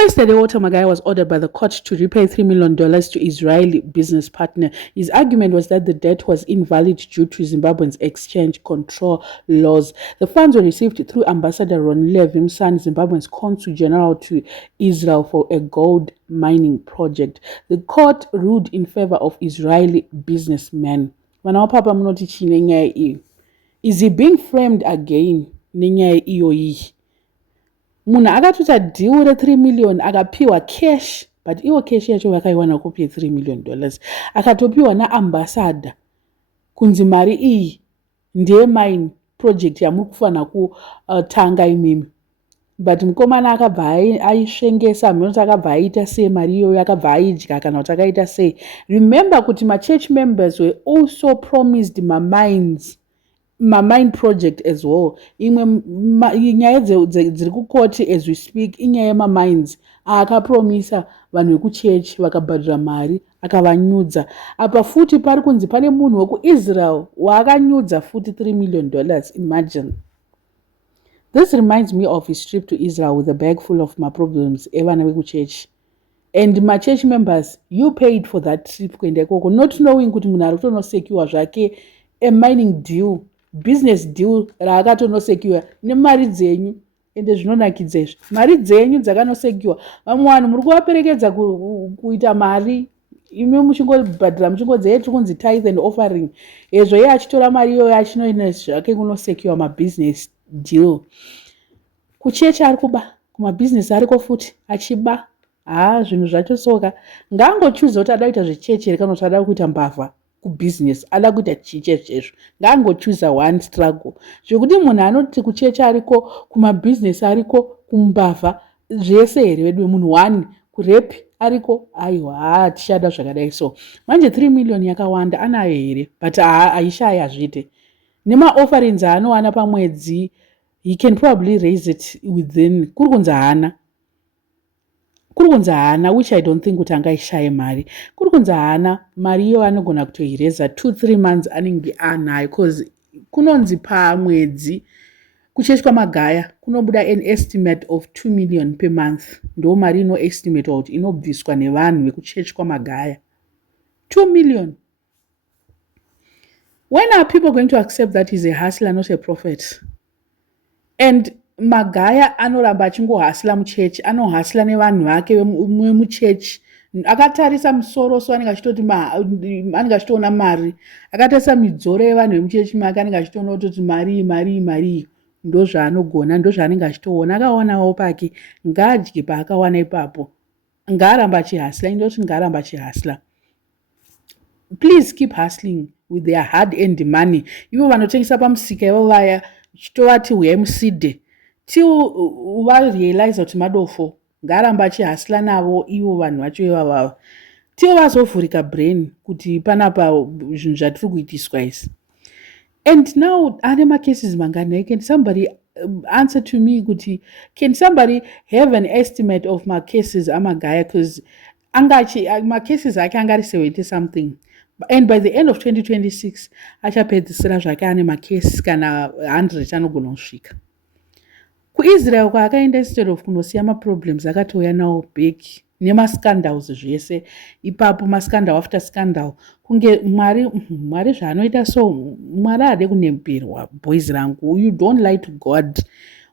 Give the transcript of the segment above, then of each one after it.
Yesterday, Walter Magaya was ordered by the court to repay $3 million to Israeli business partner. His argument was that the debt was invalid due to Zimbabwe's exchange control laws. The funds were received through Ambassador Ronile Vimsan, Zimbabwe's consul general to Israel for a gold mining project. The court ruled in favor of Israeli businessmen. Is he being framed again? Munhu akatoita deal re3 million akapiwa cash, but iwo cash yacho vakaiwana kupi $3 million. Akatopiwa naambassador kunzi mari iyi ndiye mine project yamuri kufanira kutanga imimi. But mukomana akabva aisvengesa, mhoti akabva aita sei mari iyoyo, akabva aidya kana kuti akaita sei. Remember kuti church members were also promised mine project as well. Nyaya dziri kukoti as we speak inyaya yemamines akapromisa vanhu vekuchechi vakabhadhira mari akavanyudza. Apa futi pari kunzi pane munhu wekuIsrael waakanyudza futi $3 million. Imagine. This reminds me of his trip to Israel with a bag full of my problems evana vekuchechi. And my church members, you paid for that trip kuenda ikoko, not knowing kuti munhu ari kutonosecure zvake a mining deal, business deal raakatonosecure nemari dzenyu. Ende zvinonakidza izvi, mari dzenyu dzakanosecure. Vamwe vanhu muri kuvaperekedza kuita mari, imi muchingobhadhira muchingodzeyetu kunzi tithe and offering. Ezvo iye achitora mari iyoyo achinoenda zvake kunosecure mabusiness deal. Kuchechi ari kuba, kumabusiness ariko futi achiba. Zvinhu zvacho soka. Ngaangochuza kuti ada kuita zvechechi here kana kuti ada kuita mbavha kubusiness, ada kuita chichechi izvo. Ngaangochuza one struggle. Zvekuti munhu anoti kuchechi ariko, kumabusiness ariko, kumbavha zvese here vedu munhu one, kurepi ariko, aiwa tichada zvakadai so. Manje 3 million yakawanda anayo here, but aishaya zvite. Nema offerings anowana pamwedzi, he can probably raise it within kurikunza hana, which I don't think kuti angaishaye mari. Kurikunza hana, mari iyo anogona kutoireza 2-3 months anenge anayo, because kunonzi pamwedzi kuchechi kwamagaya kunobuda an estimate of 2 million per month. Ndo mari ino estimate kuti inobviswa nevanhu vekuchechi kwamagaya. 2 million. When are people going to accept that he's a hustler, not a prophet? And Magaya anoramba achingohasila muchechi, anohasila nevanhu vake vemuchechi. Akatarisa musoro so anenge achitoti anenge achitoona mari. Akatarisa midzoro yevanhu vemuchechi make anenge achitoona kuti mari. Ndo zvaanogona, ndo zvaanenge achitoona. Akaonawo pake, ngaadye paakawana ipapo. Ngaaramba achihasila, indoti ngaaramba achihasila. Please keep hustling with their hard-earned money. Ivo vanotengesa pamusika ivo vaya, chitovati huyai muside. Till varealize kuti madofo, ngaaramba achihasila navo ivo vanhu vacho ivavava. Till vazovhurika brain kuti panapa zvinhu zvatiri kuitiswa isi. And now ane macases mangani. Can somebody answer to me kuti, can somebody have an estimate of my cases amagaya? Because my cases ake angari 70 something. And by the end of 2026 achapedzisira zvake ane macases kana 100 anogona kusvika. KuIsrael kwaakaenda instead of kunosiya maproblems akatouya nawo back nemascandals zvese. Ipapo mascandal after scandal kunge mwari zvaanoita so mwari ade kunemberwa boys rangu. You don't lie to God.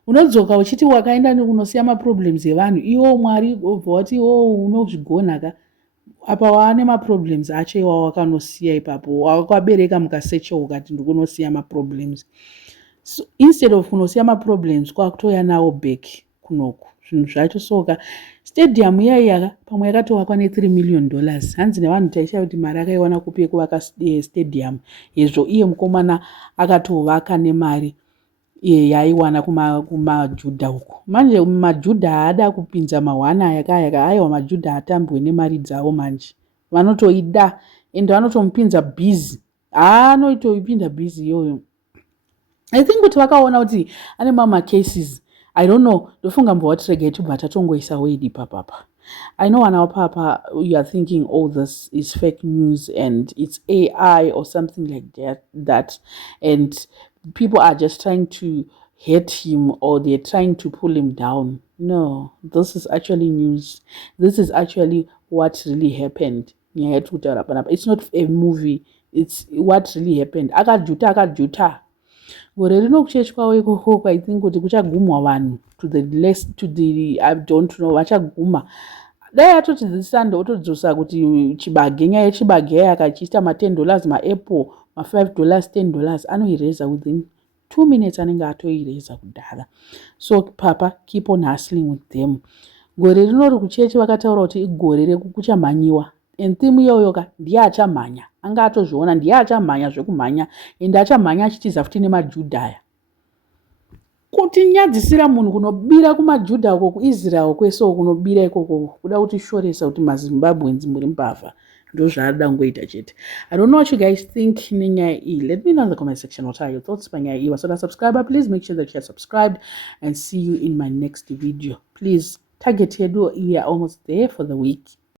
Unodzoka uchiti wakaenda nekunosiya maproblems evanhu, iwo mwari obva wati unozvigona ka. Apa waane maproblems acho iwawo wakanosiya ipapo, wakabereka mukasecha ukati ndikunosiya maproblems. So instead of kunosiya maproblems kwakutoya nawo back kunoku zvinhu zvacho soka. Stadium iyaiya pamwe yakatowakwa ne$3 million. Hanzi nevanhu taisha kuti mari akaiwana kupi kuvaka stadium. Izvo iye mukomana akatovaka nemari yaiwana kumajudha uko. Manje majudha haada kupinza mahwana yakayaka. Aiwa majudha atambwe nemari dzavo manje. Vanotoida ende vanotomupinza busy. Anoitoipinda busy iyoyo. I think kuti vakaona kuti ane mama cases, I don't know, ndofunga mbowatirege tubata tongoisa wedi papapa. I know now papa you are thinking all this is fake news and it's AI or something like that and people are just trying to hate him or they're trying to pull him down. No, this is actually news. This is actually what really happened. It's not a movie. It's what really happened. Akajuta. Gore rino kuchechi kwavo ikoko I think kuti kuchagumwa vanhu to the I don't know vachaguma. Dai atodzidzisa ndotodzosa kuti chibage nyaya yechibage yaya akachiita ma$10 maapple ma$5 $10 anoireza within 2 minutes anenge atoireza kudhara. So papa, keep on hustling with them. Gore rinori kuchechi vakataura kuti igore rekuchamhanyiwa. And theme iyoyoka ndiye achamhanya. Anga atozviona ndiye achamhanya zvekumhanya ende achamhanya achitiza futi nemajudha. Kuti nyadzisira munhu kunobira kumajudha uko kuIsrael kweso kunobira ikoko kuda kuti shoresa kuti maZimbabweans muri mbavha. Ndozvaada ngoita chete. I don't know what you guys think nenyaya iyi. Let me know in the comment section what are your thoughts panyaya iyi. Wasona subscriber, please make sure that you are subscribed and see you in my next video. Please target yedu, we are almost there for the week.